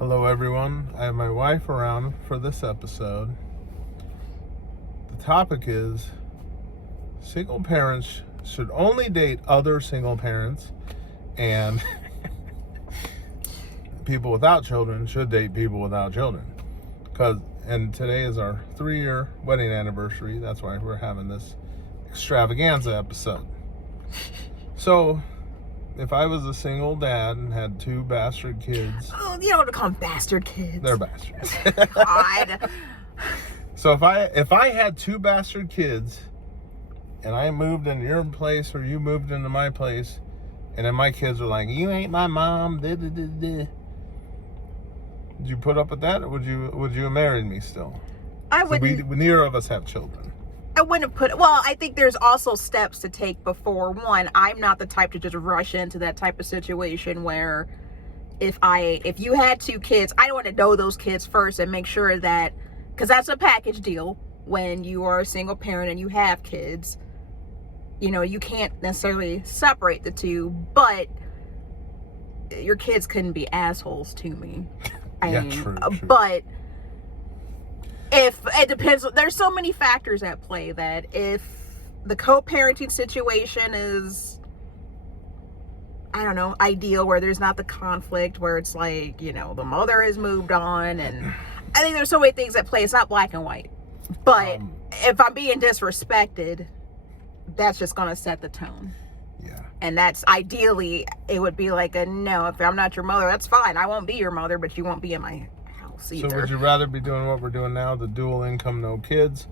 Hello, everyone. I have my wife around for this episode. The topic is single parents should only date other single parents, and people without children should date people without children. And today is our 3-year wedding anniversary. That's why we're having this extravaganza episode. So, if I was a single dad and had 2 bastard kids... Oh, you don't call them bastard kids. They're bastards. God. So if I had 2 bastard kids and I moved into your place or you moved into my place, and then my kids were like, "You ain't my mom," would you put up with that, or would you have married me still? I wouldn't. Neither of us have children. I wouldn't put. Well, I think there's also steps to take before. One, I'm not the type to just rush into that type of situation where if you had 2 kids, I want to know those kids first and make sure that, because that's a package deal when you are a single parent and you have kids. You know, you can't necessarily separate the two, but your kids couldn't be assholes to me. True. But if it depends, there's so many factors at play that if the co-parenting situation is, I don't know, ideal, where there's not the conflict, where it's like, you know, the mother has moved on, and I think there's so many things at play. It's not black and white. But if I'm being disrespected, that's just going to set the tone. Yeah. And that's ideally, it would be like a no, if I'm not your mother, that's fine. I won't be your mother, but you won't be in my house either. So would you rather be doing what we're doing now, the dual income, no kids,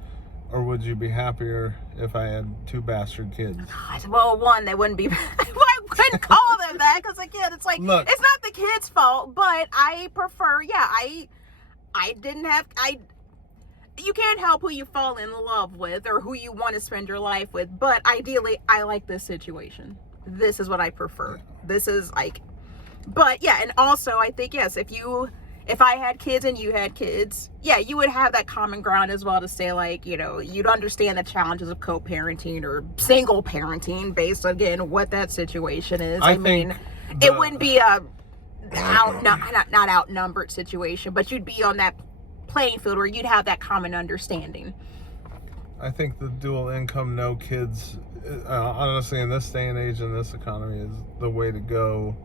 or would you be happier if I had 2 bastard kids? God, well, one, they wouldn't be. I couldn't call them that because, again, it's like, look, it's not the kid's fault, but I prefer, you can't help who you fall in love with or who you want to spend your life with, but ideally, I like this situation. This is what I prefer. Yeah. This is like, but yeah, and also I think, yes, if I had kids and you had kids, yeah, you would have that common ground as well to say, like, you know, you'd understand the challenges of co-parenting or single parenting based on, again, what that situation is. I mean, it wouldn't be a not outnumbered situation, but you'd be on that playing field where you'd have that common understanding. I think the dual income, no kids, honestly, in this day and age, in this economy, is the way to go.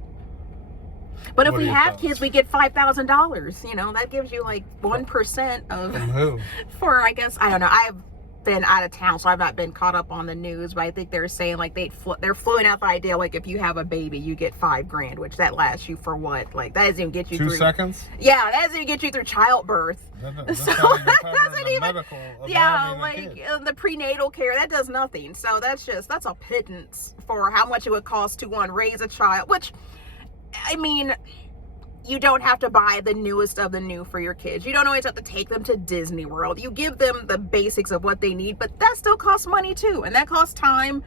But if we have kids, we get $5,000. You know, that gives you like 1% of. From who? For, I guess, I don't know. I've been out of town, so I've not been caught up on the news. But I think they're saying like they're floating out the idea like if you have a baby, you get $5,000, which that lasts you for what? Like that doesn't even get you 2 through seconds. Yeah, that doesn't even get you through childbirth. That doesn't even. The prenatal care, that does nothing. So that's a pittance for how much it would cost to raise a child, which, I mean, you don't have to buy the newest of the new for your kids. You don't always have to take them to Disney World. You give them the basics of what they need, but that still costs money too. And that costs time,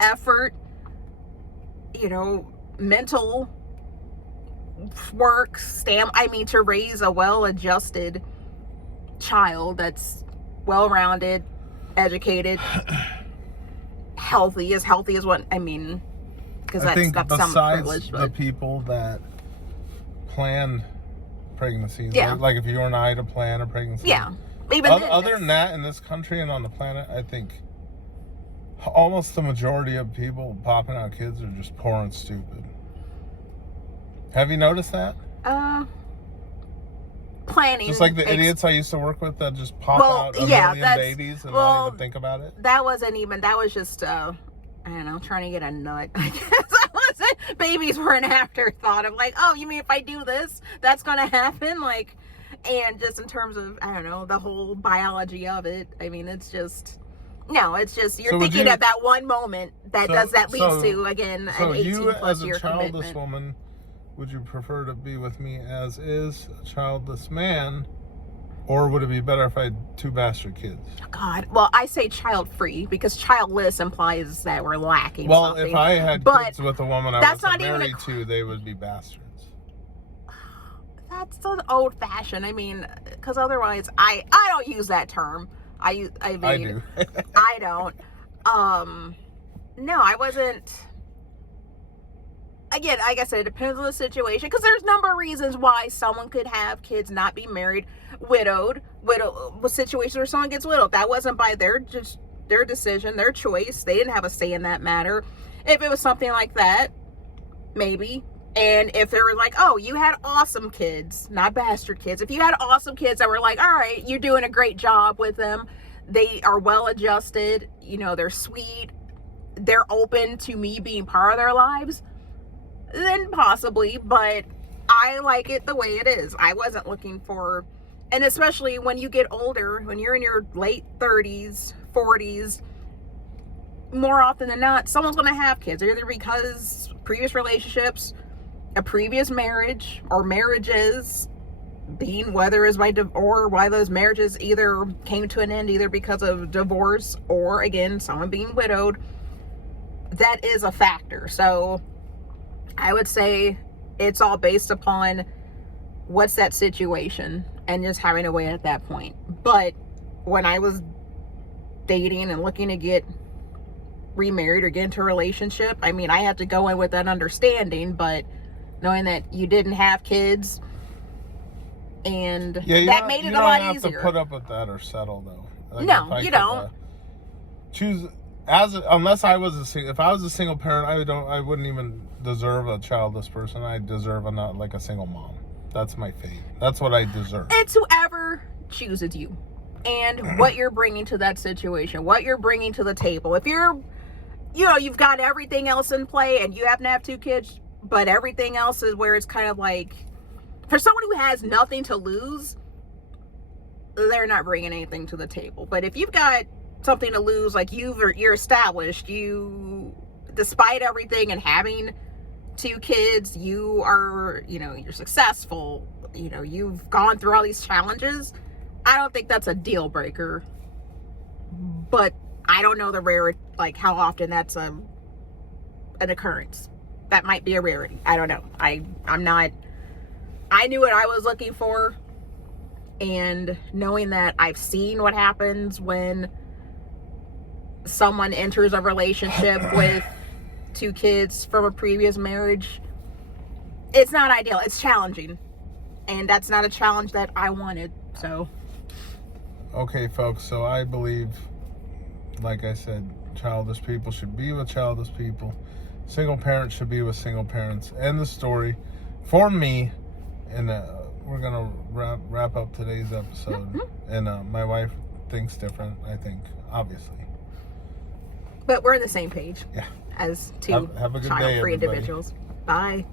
effort, you know, mental work, to raise a well-adjusted child that's well-rounded, educated, healthy as what, I mean, because that's some privilege. The people that plan pregnancies, yeah, like if you and I to plan a pregnancy, yeah. Even other than that, in this country and on the planet, I think almost the majority of people popping out kids are just poor and stupid. Have you noticed that? Planning. Just like the idiots I used to work with that just pop out a million babies and not even think about it. That was just, I don't know, trying to get a nut. I guess babies were an afterthought of like, oh, you mean if I do this, that's going to happen? Like, and just in terms of, I don't know, the whole biology of it. I mean, it's just, you're thinking of that one moment that leads to, again, an 18 plus year commitment. So you as a childless woman, would you prefer to be with me as is, a childless man, or would it be better if I had 2 bastard kids? God, well, I say child-free because childless implies that we're lacking something. Well, if I had kids with a woman I wasn't married to, they would be bastards. That's so old-fashioned. I mean, because otherwise, I don't use that term. I do. I don't. No, I wasn't. again, like I said, it depends on the situation, because there's a number of reasons why someone could have kids, not be married, widowed, with situations where someone gets widowed. That wasn't by their decision, their choice. They didn't have a say in that matter. If it was something like that, maybe. And if they were like, oh, you had awesome kids, not bastard kids. If you had awesome kids that were like, all right, you're doing a great job with them. They are well adjusted. You know, they're sweet. They're open to me being part of their lives. Then possibly, but I like it the way it is. I wasn't looking for, and especially when you get older, when you're in your late 30s, 40s, more often than not, someone's going to have kids, either because previous relationships, a previous marriage, or marriages being, whether it's by or why those marriages either came to an end either because of divorce or, again, someone being widowed. That is a factor. So I would say it's all based upon what's that situation and just having to wait at that point. But when I was dating and looking to get remarried or get into a relationship, I mean, I had to go in with that understanding, but knowing that you didn't have kids, and that made it a lot easier. You don't have to put up with that or settle, though. Like, no, you don't. Choose unless I was if I was a single parent, I wouldn't even deserve a childless person. I deserve a single mom. That's my fate. That's what I deserve. It's whoever chooses you, and what you're bringing to that situation, what you're bringing to the table. If you've got everything else in play, and you happen to have 2 kids, but everything else is where it's kind of like, for someone who has nothing to lose, they're not bringing anything to the table. But if you've got something to lose, like you're established, despite everything and having 2 kids, you are, you're successful, you've gone through all these challenges, I don't think that's a deal breaker. But I don't know how often that's an occurrence. That might be a rarity. I don't know. I knew what I was looking for, and knowing that I've seen what happens when someone enters a relationship with 2 kids from a previous marriage, it's not ideal. It's challenging, and that's not a challenge that I wanted. So okay, folks, so I believe, like I said, childless people should be with childless people. Single parents should be with single parents. End the story for me. And we're gonna wrap up today's episode. Mm-hmm. And my wife thinks different, I think, obviously. But we're on the same page. Yeah. As 2 have a good day, child-free everybody. individuals. Bye.